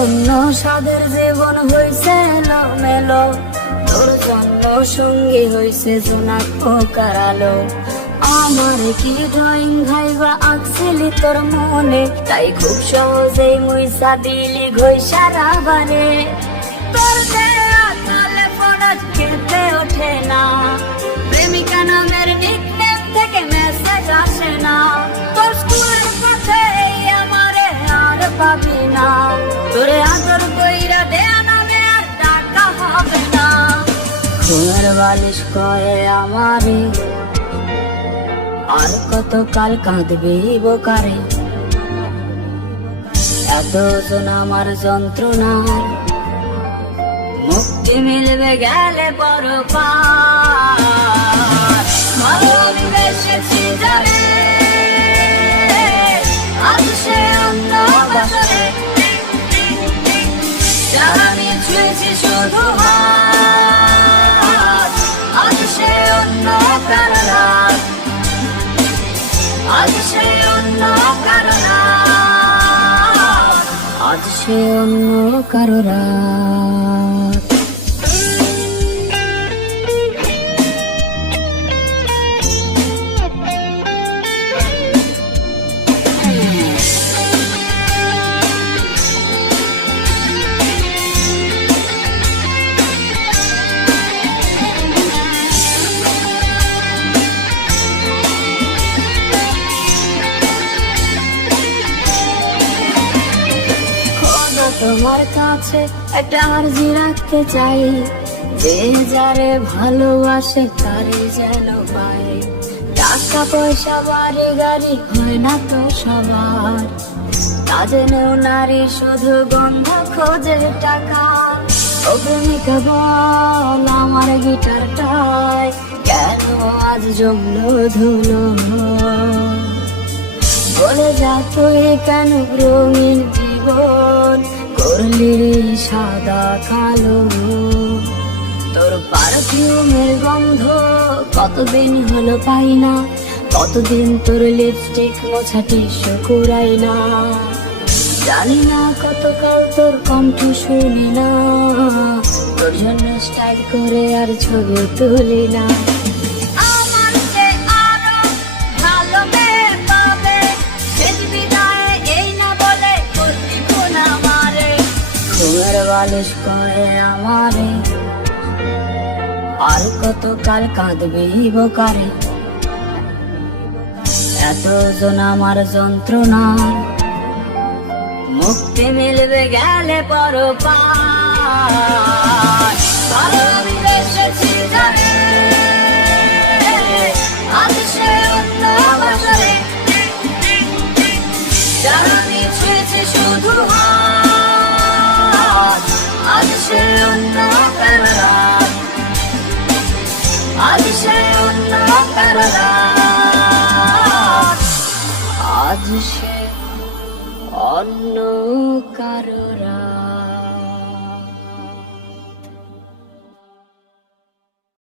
অন্য সাদের জীবন হইছে এলোমেলো, তোর জন্য সঙ্গী হইছে জোনাক পোকার আলো। আমার কি ড্রয়িং ভাইবা আঁকছিলি তোর মনে, তাই খুব সহজেই মুইসা দিলি ঘইসারা বারে। তোর দেয়া টেলিফোন আজ কেঁপে ওঠে না, প্রেমিকা নামের নিকনেম থেকে মেসেজ আসে না। তোর স্কুলের পথে আমারে আর পাবি না, তোরে আদর কইরা দেয়া নামে আর ডাকা হবে না। ঘুমের বালিশ কয়ে আমারে আর কতকাল কাঁদবি বোকারে। এত ওজন আমার যন্ত্রণার, মুক্তি মিলবে গেলে পরপার। ভালোবেসেছি যারে আজ সে অন্য বছরে, আমি ছুঁয়েছি শুধু হাত, আজ সে অন্য কারো রাত, আজ সে অন্য কারো রাত, আজ সে অন্য কারো রাত। তোমার কাছে একটা আরজি রাখতে চাই, যে যারে ভালোবাসে তারে যেন পাই। টাকা পয়সা বাড়ি গাড়ি হয় না তো সবার, তা জেনেও নারী শুধু গন্ধ খোঁজে টাকা। ও প্রেমিকা বল আমার গিটারটায় কেন আজ জমলো ধুলো, বলে যা তুই কেন রঙিন জীবন করলি সাদা কালো। তোর পারফিউমের গন্ধ কতদিন হলো পাই না, কতদিন তোর লিপস্টিক মোছা টিস্যু কুড়াই না। জানি না কতকাল তোর কণ্ঠ শুনি না, তোর জন্য স্টাইল করে আর ছবি তুলি না। ঘুমের বালিশ কয়ে আমারে আর কতকাল কাঁদবি বোকারে। এত ওজন আমার যন্ত্রণার, মুক্তি মিলবে গেলে পরপার। ভালোবেসেছি যারে আজ সে অন্য বছরে, যার আমি ছুঁয়েছি শুধু হাত, আজ সে অন্য কারো রাত, আজ সে অন্য কারো রাত, আজ সে অন্য কারো রাত।